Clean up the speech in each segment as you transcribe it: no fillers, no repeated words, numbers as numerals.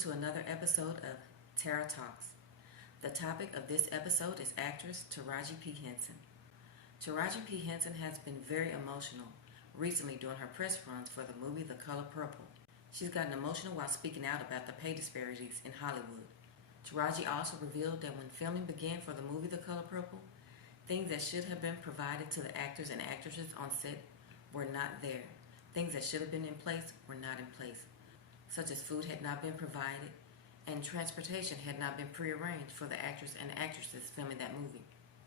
to another episode of Tara Talks. The topic of this episode is actress Taraji P. Henson. Taraji P. Henson has been very emotional recently during her press runs for the movie The Color Purple. She's gotten emotional while speaking out about the pay disparities in Hollywood. Taraji also revealed that when filming began for the movie The Color Purple, things that should have been provided to the actors and actresses on set were not there. Things that should have been in place were not in place, such as food had not been provided and transportation had not been prearranged for the actors and actresses filming that movie.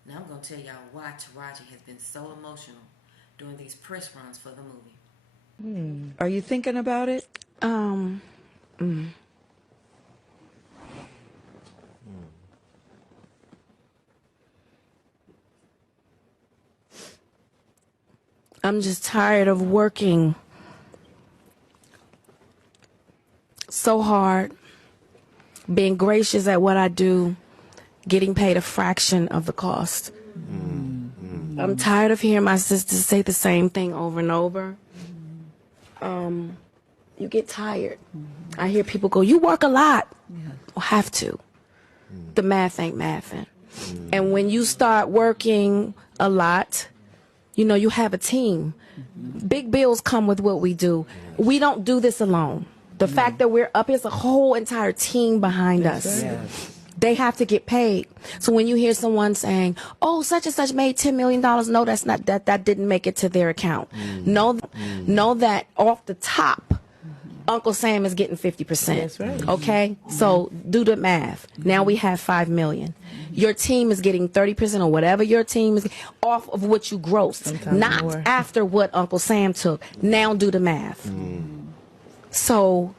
Now I'm going to tell y'all why Taraji has been so emotional during these press runs for the movie. Are you thinking about it? I'm just tired of working so hard, being gracious at what I do, getting paid a fraction of the cost. I'm tired of hearing my sisters say the same thing over and over. You get tired. I hear people go, "You work a lot." Well, have to. The math ain't mathing. And when you start working a lot, you know, you have a team. Big bills come with what we do. We don't do this alone. The fact that we're up, here's a whole entire team behind us. They have to get paid. So when you hear someone saying, "Oh, such and such made $10 million," no, that's not, that didn't make it to their account. Know that off the top, Uncle Sam is getting 50%. That's right. Okay? So do the math. Now we have 5 million. Your team is getting 30% or whatever your team is off of what you grossed, Sometimes not more. after what Uncle Sam took. Now do the math. So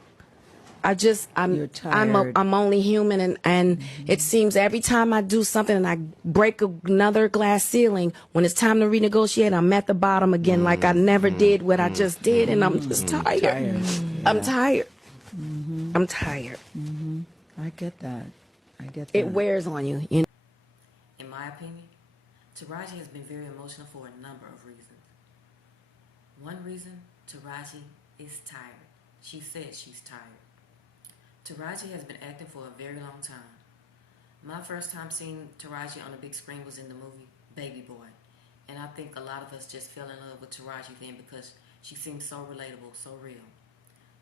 You're tired. I'm only human, and it seems every time I do something and I break another glass ceiling, when it's time to renegotiate, I'm at the bottom again, like I never did what I just did, and I'm just tired. I'm tired. I'm tired. I get that. It wears on you, you know. In my opinion, Taraji has been very emotional for a number of reasons. One reason, Taraji is tired. She said she's tired. Taraji has been acting for a very long time. My first time seeing Taraji on the big screen was in the movie Baby Boy. And I think a lot of us just fell in love with Taraji then because she seemed so relatable, so real.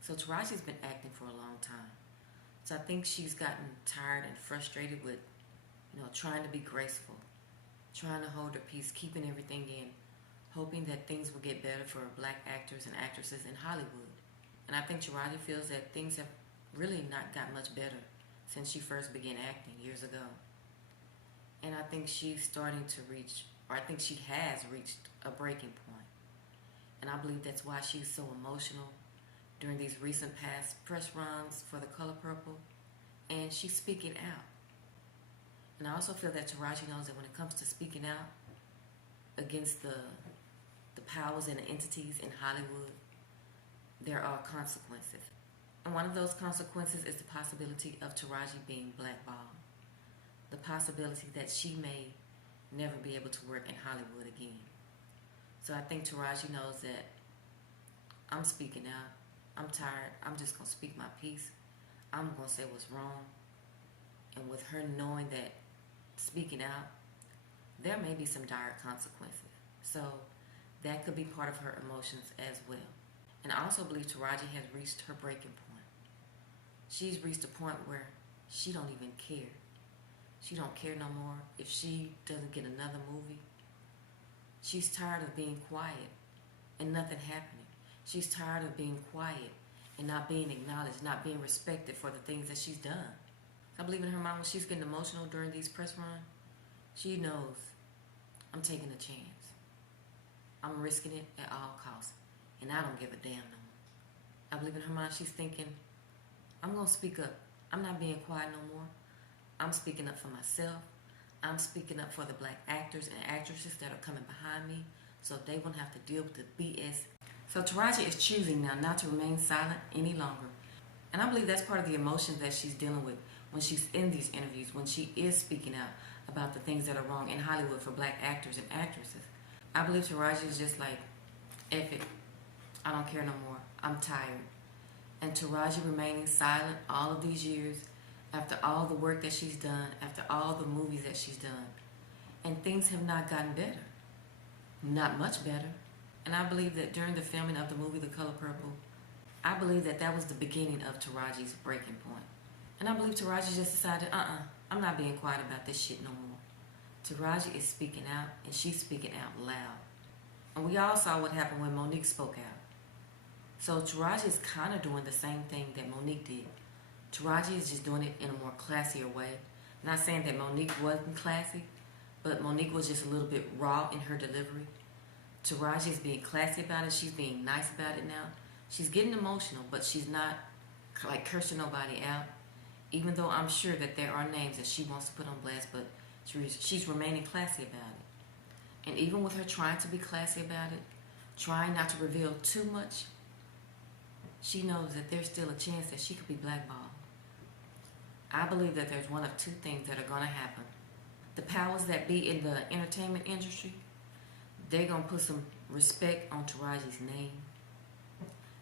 So Taraji's been acting for a long time. So I think she's gotten tired and frustrated with, trying to be graceful, trying to hold her peace, keeping everything in, hoping that things will get better for black actors and actresses in Hollywood. And I think Taraji feels that things have really not got much better since she first began acting years ago. And I think she's starting to reach, or I think she has reached a breaking point. And I believe that's why she's so emotional during these recent past press runs for The Color Purple. And she's speaking out. And I also feel that Taraji knows that when it comes to speaking out against the powers and the entities in Hollywood, there are consequences. And one of those consequences is the possibility of Taraji being blackballed. The possibility that she may never be able to work in Hollywood again. So I think Taraji knows that I'm speaking out. I'm tired. I'm just going to speak my piece. I'm going to say what's wrong. And with her knowing that speaking out, there may be some dire consequences. So that could be part of her emotions as well. And I also believe Taraji has reached her breaking point. She's reached a point where she don't even care. She don't care no more if she doesn't get another movie. She's tired of being quiet and nothing happening. She's tired of being quiet and not being acknowledged, not being respected for the things that she's done. I believe in her mind when she's getting emotional during these press runs, she knows I'm taking a chance. I'm risking it at all costs. And I don't give a damn no more. I believe in her mind she's thinking, I'm going to speak up. I'm not being quiet no more. I'm speaking up for myself. I'm speaking up for the black actors and actresses that are coming behind me so they won't have to deal with the BS. So Taraji is choosing now not to remain silent any longer. And I believe that's part of the emotion that she's dealing with when she's in these interviews, when she is speaking out about the things that are wrong in Hollywood for black actors and actresses. I believe Taraji is just like, F it. I don't care no more. I'm tired. And Taraji remaining silent all of these years, after all the work that she's done, after all the movies that she's done. And things have not gotten better. Not much better. And I believe that during the filming of the movie The Color Purple, I believe that that was the beginning of Taraji's breaking point. And I believe Taraji just decided, I'm not being quiet about this shit no more. Taraji is speaking out, and she's speaking out loud. And we all saw what happened when Monique spoke out. So Taraji is kind of doing the same thing that Monique did. Taraji is just doing it in a more classier way. Not saying that Monique wasn't classy, but Monique was just a little bit raw in her delivery. Taraji is being classy about it. She's being nice about it now. She's getting emotional, but she's not like cursing nobody out. Even though I'm sure that there are names that she wants to put on blast, but she's remaining classy about it. And even with her trying to be classy about it, trying not to reveal too much, she knows that there's still a chance that she could be blackballed. I believe that there's one of two things that are going to happen. The powers that be in the entertainment industry, they're going to put some respect on Taraji's name.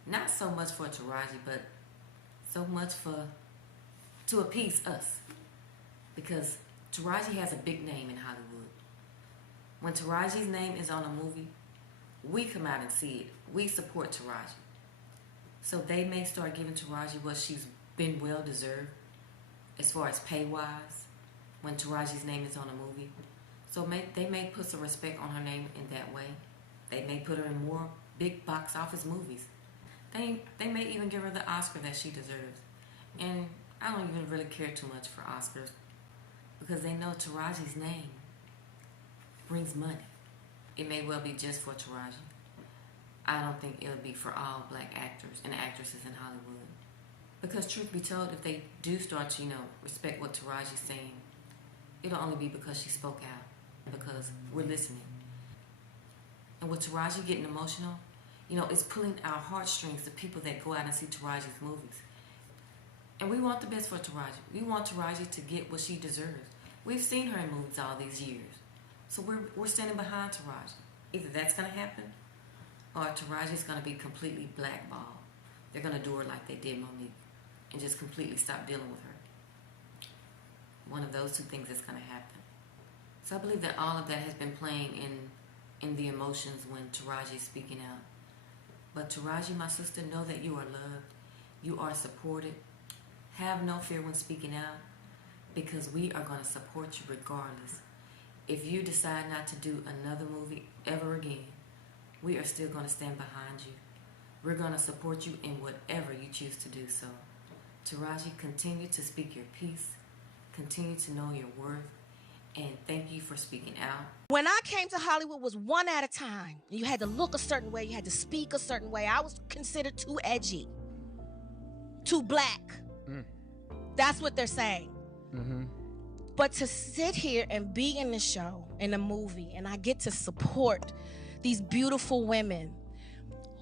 Not so much for Taraji, but so much to appease us. Because Taraji has a big name in Hollywood. When Taraji's name is on a movie, we come out and see it. We support Taraji. So they may start giving Taraji what she's been well deserved as far as pay-wise when Taraji's name is on a movie. So they may put some respect on her name in that way. They may put her in more big box office movies. They may even give her the Oscar that she deserves. And I don't even really care too much for Oscars because they know Taraji's name brings money. It may well be just for Taraji. I don't think it'll be for all black actors and actresses in Hollywood. Because truth be told, if they do start to, respect what Taraji's saying, it'll only be because she spoke out, because we're listening. And with Taraji getting emotional, it's pulling our heartstrings to people that go out and see Taraji's movies. And we want the best for Taraji. We want Taraji to get what she deserves. We've seen her in movies all these years. So we're standing behind Taraji. Either that's going to happen, or Taraji's going to be completely blackballed. They're going to do her like they did Monique and just completely stop dealing with her. One of those two things is going to happen. So I believe that all of that has been playing in the emotions when Taraji is speaking out. But Taraji, my sister, know that you are loved. You are supported. Have no fear when speaking out, because we are going to support you regardless. If you decide not to do another movie ever again, we are still going to stand behind you. We're going to support you in whatever you choose to do so. Taraji, continue to speak your piece. Continue to know your worth. And thank you for speaking out. When I came to Hollywood, it was one at a time. You had to look a certain way. You had to speak a certain way. I was considered too edgy, too black. That's what they're saying. Mm-hmm. But to sit here and be in the show, in a movie, and I get to support these beautiful women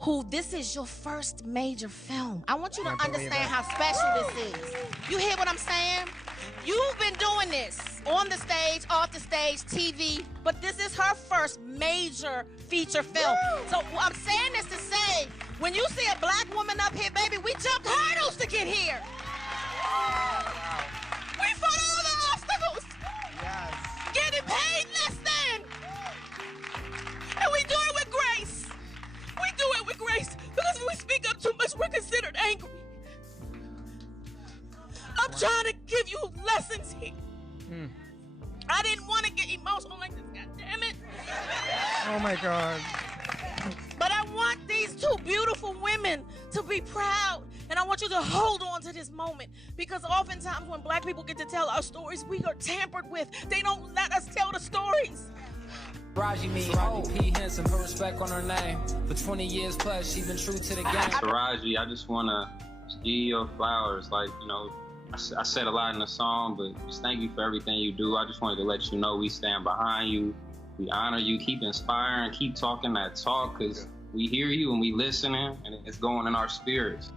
who this is your first major film. I want you to understand how special this is. You hear what I'm saying? You've been doing this on the stage, off the stage, TV, but this is her first major feature film. So I'm saying this to say, when you see a black woman up here, baby, we jumped hurdles to get here. We fought all the obstacles. Yes. Getting paid less than. And we do it with grace. We do it with grace because if we speak up too much, we're considered angry. I'm trying to give you lessons here. I didn't want to get emotional like this, God damn it. Oh my God. But I want these two beautiful women to be proud. And I want you to hold on to this moment, because oftentimes when black people get to tell our stories, we are tampered with. They don't let us tell the stories. Taraji P. Henson, put respect on her name. For 20 years plus, she's been true to the game. Taraji, I just want to give you your flowers. I said a lot in the song, but just thank you for everything you do. I just wanted to let you know we stand behind you. We honor you. Keep inspiring. Keep talking that talk, because we hear you and we listening, and it's going in our spirits.